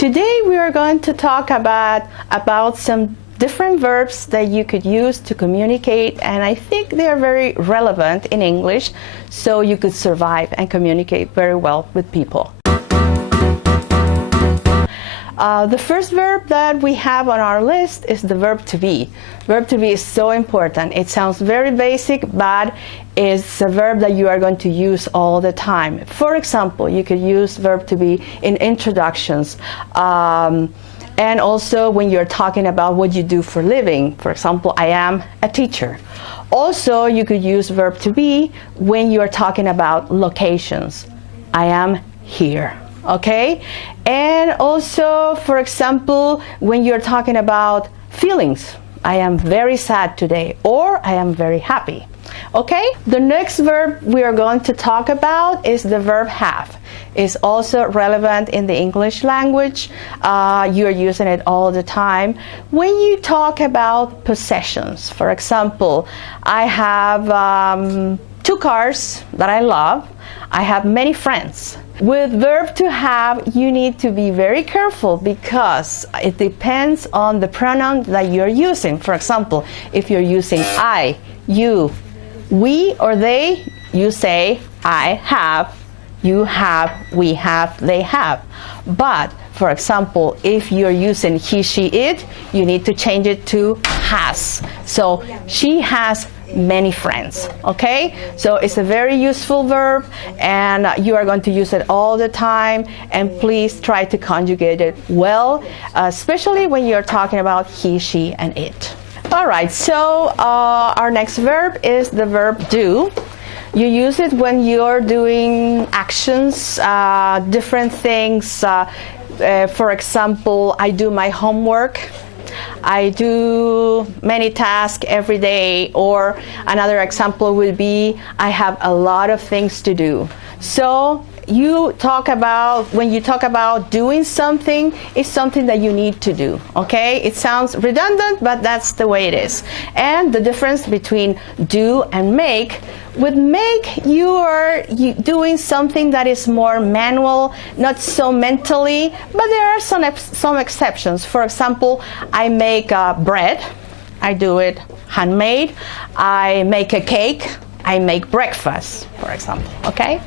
Today we are going to talk about some different verbs that you could use to communicate, and I think they are very relevant in English, so you could survive and communicate very well with people. The first verb that we have on our list is the verb to be. Verb to be is so important. It sounds very basic, but it's a verb that you are going to use all the time. For example, you could use verb to be in introductions, and also when you're talking about what you do for a living. For example, I am a teacher. Also, you could use verb to be when you're talking about locations. I am here. Okay? And also, for example, when you're talking about feelings, I am very sad today, or I am very happy. Okay? The next verb we are going to talk about is the verb have. It's also relevant in the English language. You're using it all the time. When you talk about possessions, for example, I have 2 cars that I love. I have many friends. With verb to have, you need to be very careful because it depends on the pronoun that you're using. For example, if you're using I, you, we, or they, you say I have, you have, we have, they have. But, for example, if you're using he, she, it, you need to change it to has. So, she has many friends. Okay? So it's a very useful verb, and you are going to use it all the time, and please try to conjugate it well, especially when you're talking about he, she, and it. Alright, so our next verb is the verb do. You use it when you're doing actions, different things. For example, I do my homework. I do many tasks every day, or another example would be I have a lot of things to do. So you talk about, when you talk about doing something, it's something that you need to do. Okay? It sounds redundant, but that's the way it is. And the difference between do and make, with make, you are doing something that is more manual, not so mentally, but there are some exceptions. For example, I make bread. I do it handmade. I make a cake. I make breakfast, for example. Okay?